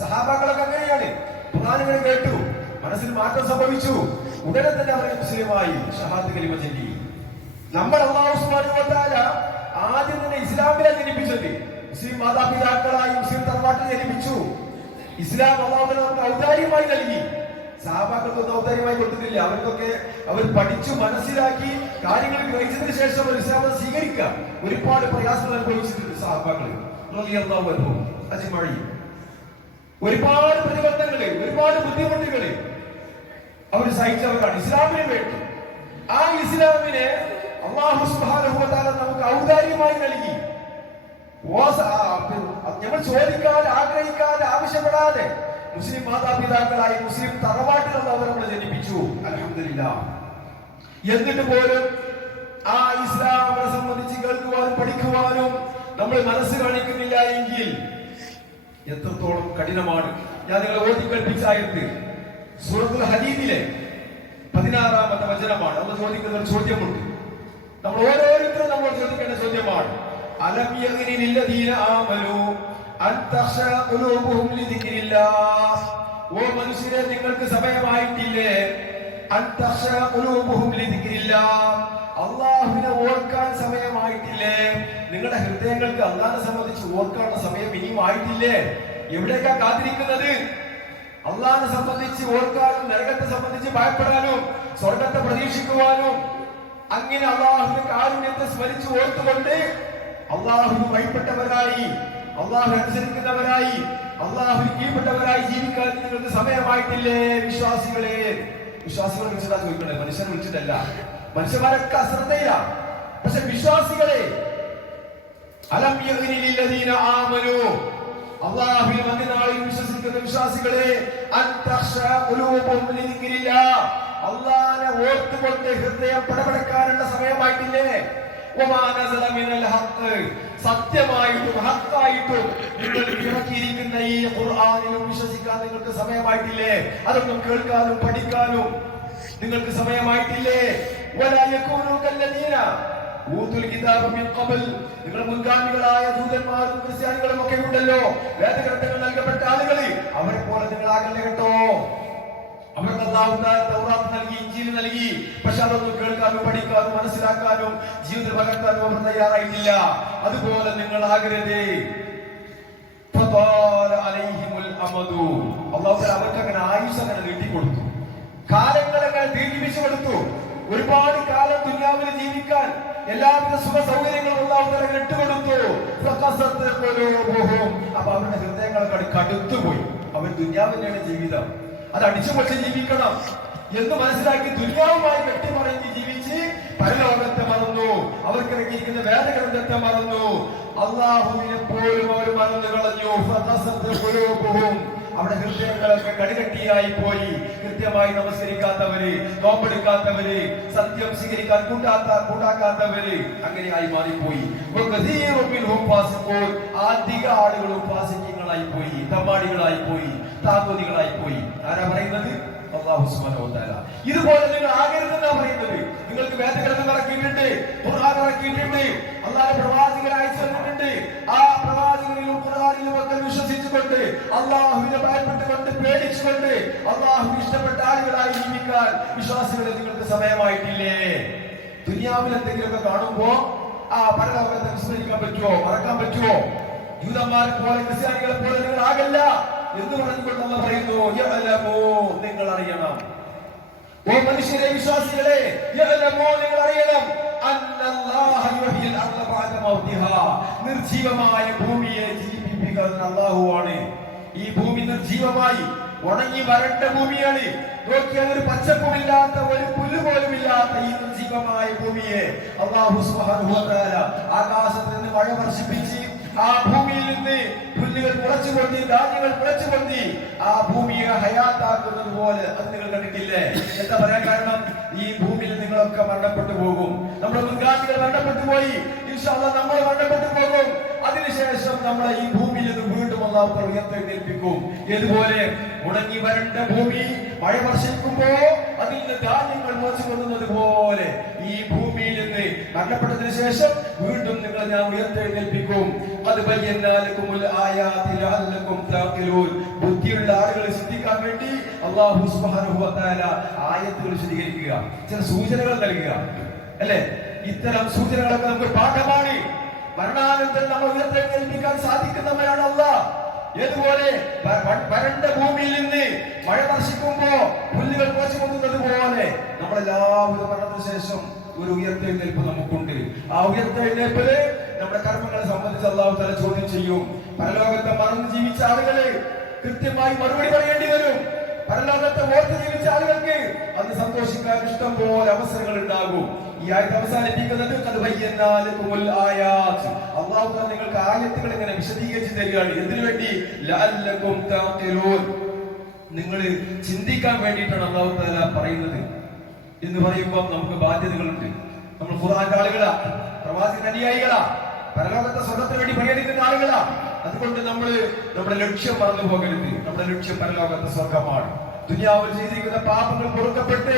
സഹാബാക്കളൊക്കെ അങ്ങനെയാണ്. ഖുർആൻ ഇങ്ങനെ കേട്ടു, മനസ്സിൽ മാറ്റം സംഭവിച്ചു, ഉടനെ തന്നെ അവർ മുസ്ലിമായി ഷഹാദത്ത് കലിമ ചൊല്ലി. നമ്മൾ അല്ലാഹു സുബ്ഹാനഹു വ തആല ആദ്യം തന്നെ ഇസ്ലാമിനെ ജനിപ്പിച്ചത്, മുസ്ലിം മാതാപിതാക്കളായി മുസ്ലിം തറവാട്ടിൽ ജനിപ്പിച്ചു. ഇസ്ലാം അല്ലാഹു നമുക്ക് ഔദാര്യമായി നൽകി. സഹാബാക്കൾക്കൊന്നും ഔദാര്യമായി കൊടുത്തിട്ടില്ല. അവർക്കൊക്കെ അവർ പഠിച്ചു മനസ്സിലാക്കി കാര്യങ്ങൾ ഗ്രഹിച്ചതിന് ശേഷം അവർ ഇസ്ലാമിനെ സ്വീകരിക്കുക. ഒരുപാട് പ്രയാസങ്ങൾ അനുഭവിച്ചിട്ടുണ്ട് സഹാബാക്കൾ റളിയല്ലാഹു അൻഹും അജ്മഈൻ. ഒരുപാട് പ്രതിബന്ധങ്ങള്, ഒരുപാട് ബുദ്ധിമുട്ടുകള് അവർ സഹിച്ചവരാണ് ഇസ്ലാമിന് വേണ്ടി. ആ ഇസ്ലാമിനെ അല്ലാഹു സുബ്ഹാനഹു വ തആല നമുക്ക് ഔദാര്യമായി നൽകി. നമ്മൾ ചോദിക്കാതെ, ആഗ്രഹിക്കാതെ, ആവശ്യപ്പെടാതെ മുസ്ലിം മാതാപിതാക്കളായി മുസ്ലിം തറവാട്ടിലുള്ള അവർ നമ്മളെ ജനിപ്പിച്ചു. അൽഹംദുലില്ലാഹ്. എന്നിട്ട് പോലും ആ ഇസ്ലാമിനെ സംബന്ധിച്ച് കേൾക്കുവാനും പഠിക്കുവാനും നമ്മൾ മനസ്സ് കാണിക്കുന്നില്ല എങ്കിൽ എത്രത്തോളം കഠിനമാണ്. ഞാൻ നിങ്ങളെ ഓതി കേൾപ്പിച്ചായിട്ട് സൂറത്തുൽ ഹദീദിലെ 16-ാമത്തെ വചനമാണ്. നമ്മൾ ചോദിക്കുന്ന ഒരു ചോദ്യമുണ്ട്. നമ്മൾ ഓരോരുത്തരും നമ്മൾ ചോദിക്കേണ്ട ചോദ്യമാണ്. അലം യഗ്നി ലില്ലദീന ആമനൂ അൻ തഖ്ശഅ ഖുലൂബുഹും ലിദിക്രില്ലാഹ്. ഓ മനുഷ്യരെ, നിങ്ങൾക്ക് സമയമായിട്ടില്ലേ? അൻ തഖ്ശഅ ഖുലൂബുഹും ലിദിക്രില്ലാഹ്. അല്ലാഹുവിനെ ഓർക്കാൻ സമയമായിട്ടില്ലേ? നിങ്ങളുടെ ഹൃദയങ്ങൾക്ക് അല്ലാഹുവിനെ സംബന്ധിച്ച് ഓർക്കാനുള്ള സമയം ഇനിയും ആയിട്ടില്ലേ? എവിടേക്കാ കാത്തിരിക്കുന്നത്? അല്ലാഹുവിനെ സംബന്ധിച്ച് ഓർക്കാനും നരകത്തെ സംബന്ധിച്ച് ഭയപ്പെടാനും സ്വർഗത്തെ പ്രതീക്ഷിക്കുവാനും അങ്ങനെ അല്ലാഹുവിന്റെ കാരുണ്യത്തെ സ്മരിച്ച് ഓർത്തുകൊണ്ട് അല്ലാഹുവിന് ഭയപ്പെട്ടവരായി, അല്ലാഹു അനുസരിക്കുന്നവരായി, അല്ലാഹുവിന് കീഴ്പ്പെട്ടവരായി ജീവിക്കാൻ നിങ്ങൾക്ക് സമയമായിട്ടില്ലേ? വിശ്വാസികളെ, വിശ്വാസികളെ വിളിച്ചിട്ടാ ചോദിക്കണേ, മനുഷ്യനെ വിളിച്ചിട്ടല്ല. മനുഷ്യന്മാരൊക്കെ അശ്രദ്ധയില്ല. പക്ഷെ വിശ്വാസികളെ, അലം യഗ്നി ലില്ലദീന ആമനൂ, അല്ലാഹുവിൽ മന്ദിനാളിൽ വിശ്വസിക്കുന്ന വിശ്വാസികളെ, അൻ തഖ്ശഅ ഖുലൂബുഹും ലിദിക്രില്ലാഹ്. അല്ലാഹുവിനെ ഓർത്തുകൊണ്ട് ഹൃദയം പടപടക്കാനുള്ള സമയമായിട്ടില്ലേ? വമാ നസല മിനൽ ഹഖ്, സത്യമായിട്ടും ഹഖായിട്ടും നിങ്ങൾ ഇറക്കിയിരിക്കുന്ന ഈ ഖുർആനിലും വിശ്വസിക്കാൻ നിങ്ങൾക്ക് സമയമായിട്ടില്ലേ? അതൊന്നും കേൾക്കാനും പഠിക്കാനും നിങ്ങൾക്ക് സമയമായിട്ടില്ലേ? വലാ യകൂനു കല്ലദീന ഊതുൽ കിതാബ മിൻ ഖബൽ, നിങ്ങൾ മുൻഗാമികളായ ദൂതന്മാരും ക്രിസ്ത്യാനികളും ഒക്കെ ഉണ്ടല്ലോ, വേദഗ്രന്ഥങ്ങൾ നൽകപ്പെട്ട ആളുകൾ, അവരെ പോലെ നിങ്ങൾ ആകല്ലേ കേട്ടോ. അവർക്ക് അല്ലാഹു തആല തൗറാത്ത് നൽകി, ഇൻജീൽ നൽകി. പക്ഷെ അതൊന്നും കേൾക്കാനും പഠിക്കാനും മനസ്സിലാക്കാനും ജീവിതത്തിൽ പകർത്താനും അവർ തയ്യാറായിട്ടില്ല. അതുപോലെ നിങ്ങൾ ആകരുത്. ഫതാല അലൈഹിമുൽ അമദു, അല്ലാഹു തആല അവർക്ക് അങ്ങനെ ആയുസ് അങ്ങനെ നീട്ടിക്കൊടുത്തു, കാലങ്ങൾ അങ്ങനെ ദീർഘിപ്പിച്ചു കൊടുത്തു. ഒരുപാട് കാലം ദുനിയാവിൽ ജീവിക്കാൻ എല്ലാവിധ സുഖ സൗകര്യങ്ങളും അല്ലാഹു തആല ഇട്ടുകൊടുത്തു. ഫഖസത്ത് ഖുലൂബുഹും, അപ്പോൾ അവരുടെ ഹൃദയങ്ങളൊക്കെ കടുത്തുപോയി. അവർ ദുനിയാവിലാണ് ജീവിതം, അത് അടിച്ചുപൊളിച്ച് ജീവിക്കണം എന്ന് മനസ്സിലാക്കി ദുനിയാവുമായി വെട്ടിമറിഞ്ഞ് ജീവിച്ച് പരലോകത്തെ മറന്നു. അവർക്ക് ഇറങ്ങിയിരിക്കുന്ന വേദഗ്രന്ഥത്തെ മറന്നു. അല്ലാഹുവിനെ പോലും അവർ മറന്നു കളഞ്ഞു. ഫഖസത്ത് ഖുലൂബുഹും, അവിടെ ഹൃദയങ്ങളൊക്കെ കടികട്ടിയായി പോയി. കൃത്യമായി നമസ്കരിക്കാത്തവര്, നോമ്പെടുക്കാത്തവര്, സത്യം സ്വീകരിക്കാൻ കൂട്ടാക്കാത്തവര് അങ്ങനെയായി മാറിപ്പോയി. അധിക ആളുകളും ഫാസിഖീങ്ങളായി പോയി, തമ്മാടികളായി പോയി, താന്തോതികളായി പോയി. ആരാ പറയുന്നത്? അല്ലാഹു സുബ്ഹാനഹു വ തആല. ഇതുപോലെ നിങ്ങൾ ആകരുതെന്നാ പറയുന്നത്. നിങ്ങൾക്ക് വേദഗ്രന്ഥം ഇറക്കിയിട്ടുണ്ട്, ഖുർആൻ ഇറക്കിയിട്ടുണ്ട്, അല്ലാഹുവിന്റെ പ്രവാചകരായി ചേർന്നിട്ടുണ്ട്. ആ പ്രവാചകനിലും ഖുർആനിലും ഒക്കെ വിശ്വസിച്ചുകൊണ്ട്, അല്ലാഹുവിനെ ഭയപ്പെട്ടുകൊണ്ട്, പേടിച്ചുകൊണ്ട്, അല്ലാഹുവിന് ഇഷ്ടപ്പെട്ട ആളുകളായി ജീവിക്കാൻ വിശ്വാസികളെ നിങ്ങൾക്ക് സമയമായിട്ടില്ലേ? ദുനിയാവിൽ എന്തെങ്കിലുമൊക്കെ കാണുമ്പോ ആ പരലോകത്തെ വിസ്മരിക്കാൻ പറ്റുമോ? മറക്കാൻ പറ്റുമോ? യൂദന്മാരെ പോലെ ക്രിസ്ത്യാനികളെ പോലെ നിങ്ങൾ ആകല്ല എന്ന് പറഞ്ഞുകൊണ്ട് നമ്മൾ പറയുന്നു, യഅലമൂ, നിങ്ങൾ അറിയണം. ഓ മനുഷ്യരെ, വിശ്വാസികളെ, യഅലമൂ, നിങ്ങൾ അറിയണം, അന്നല്ലാഹ യുഹ്യിൽ അർള ബഅദ മൗതിഹാ, നിർജീവമായ ഭൂമിയെ ജീവിപ്പിക്കുന്ന അല്ലാഹുവാണ്. ഈ ഭൂമി നിർജീവമായി ഉണങ്ങി വരണ്ട ഭൂമിയാണ്. നോക്കിയാൽ ഒരു പച്ചപ്പുമില്ലാത്ത, ഒരു പുല്ല് പോലും ഇല്ലാത്ത ഈ നിർജീവമായ ഭൂമിയെ അല്ലാഹു സുബ്ഹാനഹു വ തആല ആകാശത്ത് നിന്ന് മഴ വർഷിപ്പിച്ച് ആ ഭൂമിയിൽ നിന്ന് പുല്ലുകൾ മുളച്ചു പൊന്തി, ധാന്യങ്ങൾ മുളച്ചു പൊന്തി ആ ഭൂമിയെ ഹയാത്താക്കുന്നത് പോലെ അത് നിങ്ങൾ കണ്ടിട്ടില്ലേ? എന്താ പറയാൻ കാരണം? ഈ ഭൂമിയിൽ നിങ്ങളൊക്കെ മരണപ്പെട്ടു പോകും. നമ്മുടെ മുൻഗാമികൾ മരണപ്പെട്ടു പോയി, ഇൻഷാ അല്ലാഹ് നമ്മൾ മരണപ്പെട്ടു പോകും. അതിനുശേഷം നമ്മളെ ഈ ഭൂമിയിൽ നിന്ന് വീണ്ടും അല്ലാഹു തആല ഉയർത്തെഴുന്നേൽപ്പിക്കും. ഇതുപോലെ ഉണങ്ങി വരണ്ട ഭൂമി മഴ വർഷിക്കുമ്പോ അതിൽ നിന്ന് ധാന്യങ്ങൾ മുളച്ചു കൊള്ളുന്നത് പോലെ ഈ ഭൂമിയിൽ നിന്ന് മരണപ്പെട്ടതിന് ശേഷം വീണ്ടും നിങ്ങൾ ഞാൻ ഉയർത്തെഴുന്നേൽപ്പിക്കും. അത് ബയ്യനാലകുമുൽ ആയാതി ലഅല്ലകും തഅഖിലൂൻ, ബുദ്ധിയുള്ള ആളുകളെ ശ്രദ്ധിക്കാൻ വേണ്ടി അല്ലാഹു സുബ്ഹാനഹു വ തആല ആയത്തുകൾ വിശദീകരിക്കുക, ചില സൂചനകൾ നൽകുക, അല്ലേ? ഇത്തരം സൂചനകളൊക്കെ നമുക്ക് പാഠമാണ്. മരണാനന്തരം നമ്മൾ ഉയർത്തെഴുന്നേൽപ്പിക്കാൻ സാധിക്കുന്നവരാണ് അല്ലാഹ്. ഏതുപോലെ വരണ്ട ഭൂമിയിൽ നിന്ന് മഴ വർഷിക്കുമ്പോ പുല്ലുകൾ മുളച്ചു പൊങ്ങുന്നത് പോലെ നമ്മളെല്ലാവരും മരണത്തിന് ശേഷം ഒരു ഉയർത്തെഴുന്നേൽപ്പ് നമുക്കുണ്ട്. ആ ഉയർത്തെഴുന്നേൽപ്പില് നമ്മുടെ കർമ്മങ്ങളെ സംബന്ധിച്ച് അല്ലാഹു തആല ചോദ്യം ചെയ്യും. പരലോകത്തെ മറന്ന് ജീവിച്ച ആളുകള് കൃത്യമായി മറുപടി പറയേണ്ടി വരും. പരലോകത്തെ ഓർത്ത് ജീവിച്ച ആളുകൾക്ക് അന്ന് സന്തോഷിക്കാൻ ഇഷ്ടം പോലെ അവസരങ്ങൾ ഉണ്ടാകും. ഈ ആയത്ത് അവസാനിപ്പിക്കുന്നത് അല്ലാഹു തആല നിങ്ങൾക്ക് ആയത്തുകൾ ഇങ്ങനെ വിശദീകരിച്ച് തരികയാണ്. എന്തിനു വേണ്ടി? ലഅല്ലകും തഅഖിലൂൻ, നിങ്ങൾ ചിന്തിക്കാൻ വേണ്ടിയിട്ടാണ് അല്ലാഹു തആല പറയുന്നത്. എന്ന് പറയുമ്പോൾ നമുക്ക് ബാധ്യതകളുണ്ട്. നമ്മൾ ഖുർആന്റെ ആളുകളാ, പ്രവാചകന്റെ അനുയായികളാ, പരലോകത്തെ സ്വർഗ്ഗത്തിന് വേണ്ടി പണിയെടുക്കുന്ന ആളുകളാ. അതുകൊണ്ട് നമ്മുടെ ലക്ഷ്യം മറന്നു പോകരുത്. നമ്മുടെ ലക്ഷ്യം പരലോകത്തെ സ്വർഗമാണ്. ദുനിയാവിൽ ചെയ്തിരിക്കുന്ന പാപങ്ങൾ പൊറുക്കപ്പെട്ട്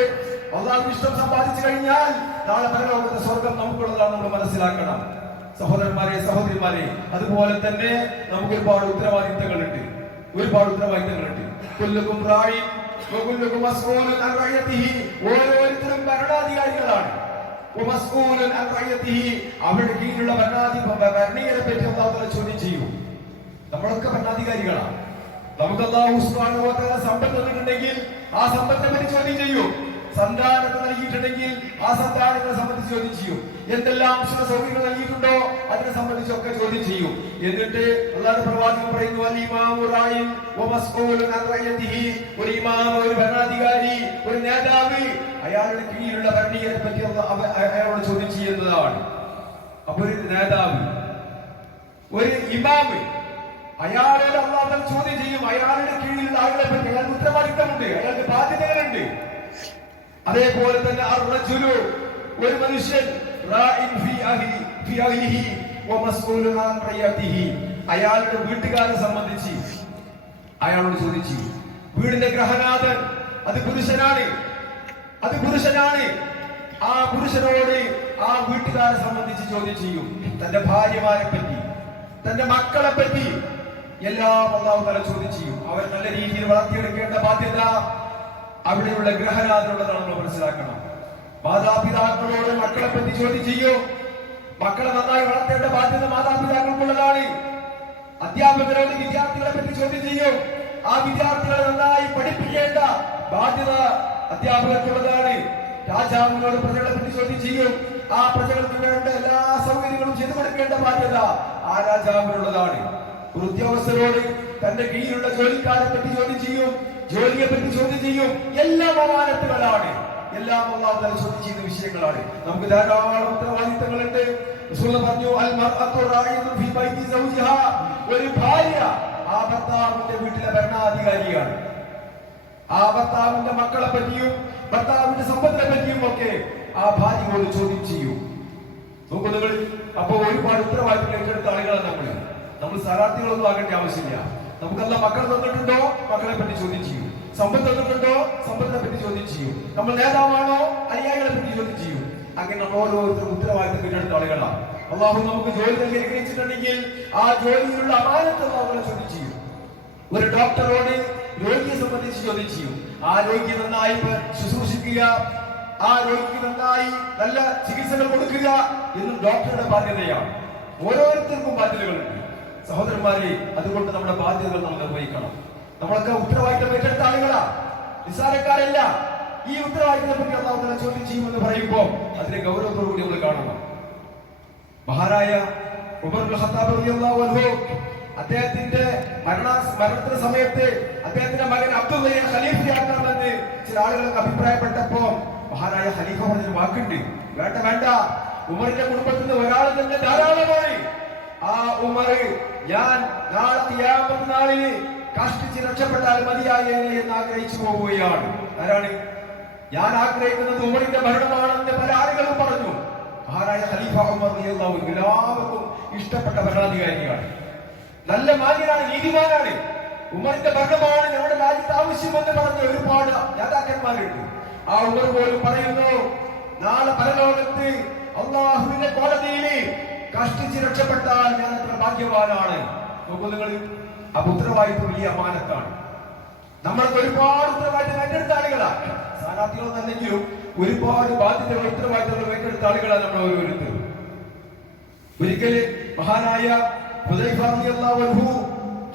അല്ലാഹുവിന്റെ ഇഷ്ടം സമ്പാദിച്ചു കഴിഞ്ഞാൽ നാളെ പരലോകത്തെ സ്വർഗം നമുക്കുള്ളതാണ് നമ്മൾ മനസ്സിലാക്കണം. സഹോദരന്മാരെ, സഹോദരിമാരെ, അതുപോലെ തന്നെ നമുക്ക് ഒരുപാട് ഉത്തരവാദിത്തങ്ങളുണ്ട്. കുല്ലുകും റാഇൻ വകുല്ലുകും മസ്ഊലുൻ അൻ റഅയതിഹി, ഓരോരുത്തരും ഭരണാധികാരികളാണ്. വമസ്ഊലുൻ അൻ റഅയതിഹി, അവരുടെ കീഴിലുള്ള ഭരണീയരെ പറ്റി അല്ലാഹു തആല ചോദ്യം ചെയ്യും. നമ്മളൊക്കെ ഭരണാധികാരികളാണ്. നമുക്ക് അല്ലാഹു സുബ്ഹാനഹു വ തആല സമ്പത്ത് തന്നിട്ടുണ്ടെങ്കിൽ ആ സമ്പത്തിനെ പറ്റി ചോദ്യം ചെയ്യും. സന്താനത്തെ നൽകിയിട്ടുണ്ടെങ്കിൽ ആ സന്താനങ്ങളെ സംബന്ധിച്ച് ചോദ്യം ചെയ്യും. എന്തെല്ലാം സൗകര്യങ്ങൾ നൽകിയിട്ടുണ്ടോ അതിനെ സംബന്ധിച്ചൊക്കെ ചോദ്യം ചെയ്യും. എന്നിട്ട് അല്ലാഹുവിന്റെ പ്രവാചകൻ പറയുന്നു, അൽ ഇമാമു റായിൻ വ മസ്ഊലുൻ അൻ റഅയതിഹി, ഒരു ഇമാം, ഒരു ഭരണാധികാരി, ഒരു നേതാവ്, അയാളുടെ കീഴിലുള്ള ഭരണീയരെ പറ്റി അയാളോട് ചോദ്യം ചെയ്യുന്നതാണ്. അപ്പൊ ഒരു നേതാവ്, ഒരു ഇമാം, അയാളോട് അല്ലാഹു ചോദ്യം ചെയ്യും. അയാളുടെ കീഴിലുള്ള ആളുകളെ പറ്റി അയാൾക്ക് ഉത്തരവാദിത്തമുണ്ട്, അയാൾക്ക് ബാധ്യതകളുണ്ട്. അതേപോലെ തന്നെ അർറജുലു, ഒരു മനുഷ്യൻ, റാഇൻ ഫീ അഹ്ലിഹി വ മസ്ഊലുൻ അൻ റഅയതിഹി, അയാളുടെ വീട്ടുകാരെ സംബന്ധിച്ച് അയാളോട് ചോദ്യം ചെയ്യും. വീടിന്റെ ഗ്രഹനാഥൻ അത് പുരുഷനാണ്. ആ പുരുഷനോട് ആ വീട്ടുകാരെ സംബന്ധിച്ച് ചോദ്യം ചെയ്യും. തന്റെ ഭാര്യമാരെ പറ്റി, തന്റെ മക്കളെ പറ്റി എല്ലാം അല്ലാഹു തആല ചോദ്യം ചെയ്യും. അവർ നല്ല രീതിയിൽ വളർത്തിയെടുക്കേണ്ട ബാധ്യത അവിടെയുള്ള ഗ്രഹനാഥനുള്ളതാണ് നമ്മൾ മനസ്സിലാക്കണം. മാതാപിതാക്കളോട് മക്കളെ പറ്റി ചോദ്യം ചെയ്യും. മക്കളെ നന്നായി വളർത്തേണ്ട ബാധ്യത മാതാപിതാക്കൾക്കുള്ളതാണ്. അധ്യാപകരോട് വിദ്യാർത്ഥികളെ പറ്റി ചോദ്യം ചെയ്യും. ആ വിദ്യാർത്ഥികളെ നന്നായി പഠിപ്പിക്കേണ്ട ബാധ്യത അധ്യാപകർക്കുള്ളതാണ്. രാജാവിനോട് പ്രജകളെ പറ്റി ചോദ്യം ചെയ്യും. ആ പ്രജകൾക്ക് വേണ്ട എല്ലാ സൗകര്യങ്ങളും ചെയ്തു കൊടുക്കേണ്ട ബാധ്യത ആ രാജാവിനുള്ളതാണ്. ഒരു ഉദ്യോഗസ്ഥരോട് തന്റെ കീഴിലുള്ള ജോലിക്കാരെ പറ്റി ചോദ്യം ചെയ്യും, ജോലിയെ പറ്റി ചോദ്യം ചെയ്യും. എല്ലാം അമാനത്തുകളാണ്, എല്ലാം അല്ലാഹു തആല ചോദ്യം ചെയ്യുന്ന വിഷയങ്ങളാണ്. നമുക്ക് ധാരാളം ഉത്തരവാദിത്തങ്ങളുണ്ട്. റസൂൽ പറഞ്ഞു, അൽ മർഅത്തു റായിദുൻ ഫീ ബൈതി സൗജിഹാ, ഒരു ഭാര്യ ആ ഭർത്താവിന്റെ വീട്ടിലെ ഭരണാധികാരിയാണ്. ആ ഭർത്താവിന്റെ മക്കളെ പറ്റിയും ഭർത്താവിന്റെ സമ്പത്തിനെ പറ്റിയും ഒക്കെ ആ ഭാര്യയോട് ചോദ്യം ചെയ്യും. നോക്കൂ നിങ്ങൾ, അപ്പൊ ഒരുപാട് ഉത്തരവാദിത്തങ്ങൾ ഏറ്റെടുത്ത ആളുകളാണ് നമ്മൾ സ്ഥാനാർത്ഥികളൊന്നും ആകേണ്ട ആവശ്യമില്ല. നമുക്കല്ല മക്കൾ തന്നിട്ടുണ്ടോ, മക്കളെ പറ്റി ചോദ്യം ചെയ്യും. സമ്പത്ത് തന്നിട്ടുണ്ടോ, സമ്പത്തിനെ പറ്റി ചോദ്യം ചെയ്യും. നമ്മൾ നേതാവാണോ, അനുയായികളെ പറ്റി ചോദ്യം ചെയ്യും. അങ്ങനെ നമ്മൾ ഓരോരുത്തരും ഉത്തരവാദിത്തം ഏറ്റെടുത്ത ആളുകളാണ്. അല്ലാഹു നമുക്ക് ജോലി നൽകി അനുഗ്രഹിച്ചിട്ടുണ്ടെങ്കിൽ ആ ജോലിയിലുള്ള അമാനത്ത് അല്ലാഹു ചോദ്യം ചെയ്യും. ഒരു ഡോക്ടറോട് രോഗിയെ സംബന്ധിച്ച് ചോദ്യം ചെയ്യും. ആ രോഗിയെ നന്നായി ശുശ്രൂഷിക്കുക, ആ രോഗിക്ക് നന്നായി നല്ല ചികിത്സകൾ കൊടുക്കുക എന്നും ഡോക്ടറുടെ ബാധ്യതയാണ്. ഓരോരുത്തർക്കും ബാധ്യതകളുണ്ട് സഹോദരന്മാരെ. അതുകൊണ്ട് നമ്മുടെ ബാധ്യതകൾ നമ്മൾ നിർവഹിക്കണം. നമ്മളൊക്കെ ഉത്തരവാദിത്തം ഏറ്റെടുത്ത ആളുകളാ, നിസ്സാരക്കാരല്ല. ഈ ഉത്തരവാദിത്തത്തെ പറ്റി അല്ലാഹു തആല ചോദ്യം ചെയ്യുമെന്ന് പറയുമ്പോൾ അതിനെ ഗൗരവത്തോടുകൂടി നമ്മൾ കാണണം. മഹാനായ ഉമർ ഇബ്നുൽ ഖത്താബ് റളിയല്ലാഹു അൻഹു, അദ്ദേഹത്തിന്റെ മരണത്തിന് സമയത്ത് അദ്ദേഹത്തിന്റെ മകൻ അബ്ദുള്ളയെ ഖലീഫയാക്കണമെന്ന് ചില ആളുകൾക്ക് അഭിപ്രായപ്പെട്ടപ്പോ മഹാനായ ഖലീഫ പറഞ്ഞൊരു വാക്കുണ്ട്, വേണ്ട, ഉമറിന്റെ കുടുംബത്തിൽ നിന്ന് ഒരാൾ തന്നെ ധാരാളമാണ്. ആ ഉമർ ഞാൻ നാളെ ഖിയാമത്ത് നാളിൽ കഷ്ടിച്ച് രക്ഷപ്പെട്ടാൽ മതിയായേനെ എന്ന് ആഗ്രഹിച്ചു പോവുകയാണ്. ആരാണ്? ഞാൻ ആഗ്രഹിക്കുന്നത് ഉമറിന്റെ ഭരണമാണെന്ന് പല ആളുകളും പറഞ്ഞു. മഹാനായ ഖലീഫ ഉമർ റളിയല്ലാഹു അൻഹു എല്ലാവർക്കും ഇഷ്ടപ്പെട്ട ഭരണാധികാരിയാണ്, നല്ല മാന്യനാണ്, നീതിമാനാണ്. ഉമറിന്റെ ഭരണമാണ് ഞങ്ങളുടെ രാജ്യത്ത് ആവശ്യമെന്ന് പറഞ്ഞ ഒരുപാട് നേതാക്കന്മാരുണ്ട്. ആ ഉമർ പോലും പറയുന്നു, നാളെ പരലോകത്ത് അല്ലാഹുവിന്റെ കോടതിയിൽ കഷ്ടിച്ച് രക്ഷപ്പെട്ടാൽ ഞാൻ അത്ര ഭാഗ്യവാനാണ്. നോക്കൂ നിങ്ങൾ, ആ ഉത്തരവാദിത്വം വലിയ അമാനത്താണ്. നമ്മൾക്ക് ഒരുപാട് ഉത്തരവാദിത്തം ഏറ്റെടുത്ത ആളുകളാണ്. സ്ഥാനാർത്ഥികളൊന്നല്ലെങ്കിലും ഒരുപാട് ബാധ്യതകൾ ഉത്തരവാദിത്തങ്ങൾ ഏറ്റെടുത്ത ആളുകളാണ് നമ്മൾ ഓരോരുത്തരും. ഒരിക്കല് മഹാനായ ഹുദൈഫ റളിയല്ലാഹു അൻഹു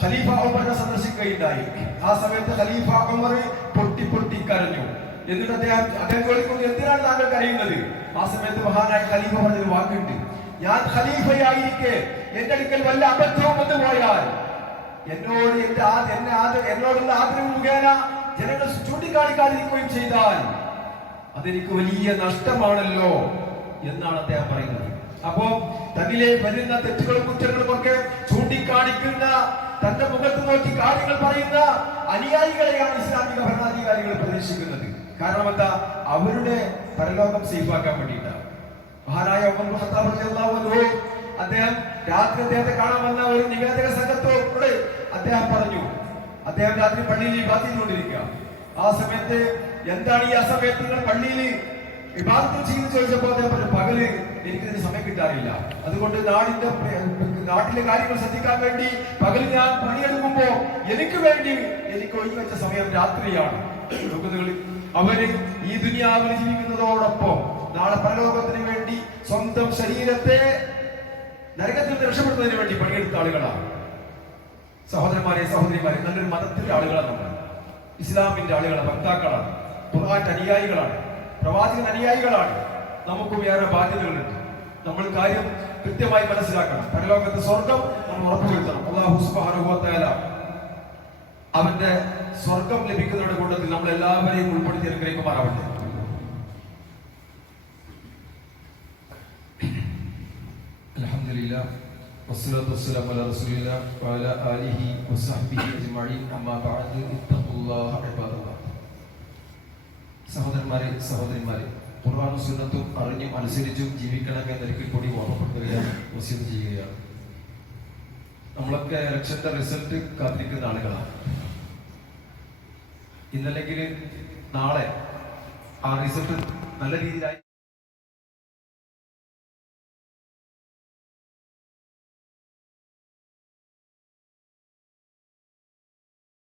ഖലീഫ ഉമറിനെ സന്ദർശിക്കുകയുണ്ടായി. ആ സമയത്ത് ഖലീഫ ഉമർ പൊട്ടി കരഞ്ഞു. എന്നിട്ട് അദ്ദേഹം ചോദിക്കുന്നു, എന്തിനാണ് താങ്കൾ കരയുന്നത്? ആ സമയത്ത് മഹാനായ ഖലീഫ പറഞ്ഞൊരു വാക്കുണ്ട്, ഞാൻ ഖലീഫയായിരിക്കെ എന്റെ അടുക്കൽ വല്ല അബദ്ധവും വന്നു പോയാൽ എന്നോടുള്ള ആദരവ് മുഖേന ജനങ്ങൾ ചൂണ്ടിക്കാണിക്കാതിരിക്കുകയും ചെയ്താൽ അതെനിക്ക് വലിയ നഷ്ടമാണല്ലോ എന്നാണ് അദ്ദേഹം പറയുന്നത്. അപ്പോ തന്നിലെ വരുന്ന തെറ്റുകളും കുറ്റങ്ങളും ഒക്കെ ചൂണ്ടിക്കാണിക്കുന്ന, തന്റെ മുഖത്ത് നോക്കി കാര്യങ്ങൾ പറയുന്ന അനുയായികളെയാണ് ഇസ്ലാമിക ഭരണാധികാരികൾ പ്രതീക്ഷിക്കുന്നത്. കാരണം എന്താ? അവരുടെ പരലോകം സേഫാക്കാൻ വേണ്ടിയിട്ടാണ്. മഹാനായ ഉമർ ഇബ്നു ഖത്താബ് റളിയല്ലാഹു അൻഹു അദ്ദേഹം രാത്രി അദ്ദേഹത്തെ കാണാൻ വന്ന ഒരു നിവേദക സംഘത്തോട് അദ്ദേഹം പറഞ്ഞു, അദ്ദേഹം രാത്രി പള്ളിയിൽ ഇബാദത്ത് ചെയ്തുകൊണ്ടിരിക്കുക. ആ സമയത്ത് എന്താണ് ഈ അസമയത്ത് നിങ്ങൾ പള്ളിയിൽ ഇബാദത്ത് ചെയ്യുന്നത് ചോദിച്ചപ്പോൾ അദ്ദേഹം പറഞ്ഞു, പകല് എനിക്കിതിന് സമയം കിട്ടാറില്ല, അതുകൊണ്ട് നാട്ടിലെ കാര്യങ്ങൾ ശ്രദ്ധിക്കാൻ വേണ്ടി പകൽ ഞാൻ പണിയെടുക്കുമ്പോ എനിക്ക് വേണ്ടി എനിക്ക് ഒഴിഞ്ഞു വെച്ച സമയം രാത്രിയാണ്. അവര് ഈ ദുനിയാവിൽ ജീവിക്കുന്നതോടൊപ്പം നാളെ പരലോകത്തിന് വേണ്ടി സ്വന്തം ശരീരത്തെ നരകത്തിൽ നിന്ന് രക്ഷപ്പെടുന്നതിന് വേണ്ടി പണിയെടുത്ത ആളുകളാണ്. സഹോദരന്മാരെ, സഹോദരിമാരെ, നല്ലൊരു മതത്തിന്റെ ആളുകളാണ് നമ്മൾ. ഇസ്ലാമിന്റെ ആളുകളാണ്, ഭക്താക്കളാണ്, ഖുർആന്റെ അനുയായികളാണ്, പ്രവാചകൻ അനുയായികളാണ്. നമുക്കും ഏറെ ബാധ്യതകളുണ്ട്. നമ്മൾ കാര്യം കൃത്യമായി മനസ്സിലാക്കണം. പരലോകത്തെ സ്വർഗം നമ്മൾ ഉറപ്പുവരുത്തണം. അല്ലാഹു സുബ്ഹാനഹു വ തആല അവന്റെ സ്വർഗം ലഭിക്കുന്നവരുടെ കൂട്ടത്തിൽ നമ്മൾ എല്ലാവരെയും ഉൾപ്പെടുത്തി അനുഗ്രഹിക്കുമാറാവട്ടെ. അൽഹംദുലില്ലാഹ് വസ്സലാത്തു വസ്സലാമു അലാ റസൂലില്ലാഹ് വഅലാ ആലിഹി വസഹ്ബിഹി അജ്മഈൻ. അമ്മാ ബഅദ് ഇത്തഖുല്ലാഹ ഇബാദല്ലാഹ്. സഹോദരന്മാരെ, സഹോദരിമാരെ, ഖുർആനും സുന്നത്തും അറിഞ്ഞും അനുസരിച്ചും ജീവിക്കണമെന്ന് ഒരിക്കൽ കൂടി ഓർമ്മപ്പെടുത്തുകയാണ്, വസിയത്ത് ചെയ്യുകയാണ്. നമ്മളൊക്കെ ഇലക്ഷന്റെ റിസൾട്ട് കാത്തിരിക്കുന്ന ആളുകളാണ്. ഇന്നല്ലെങ്കിൽ നാളെ ആ റിസൾട്ട് നല്ല രീതിയിലായി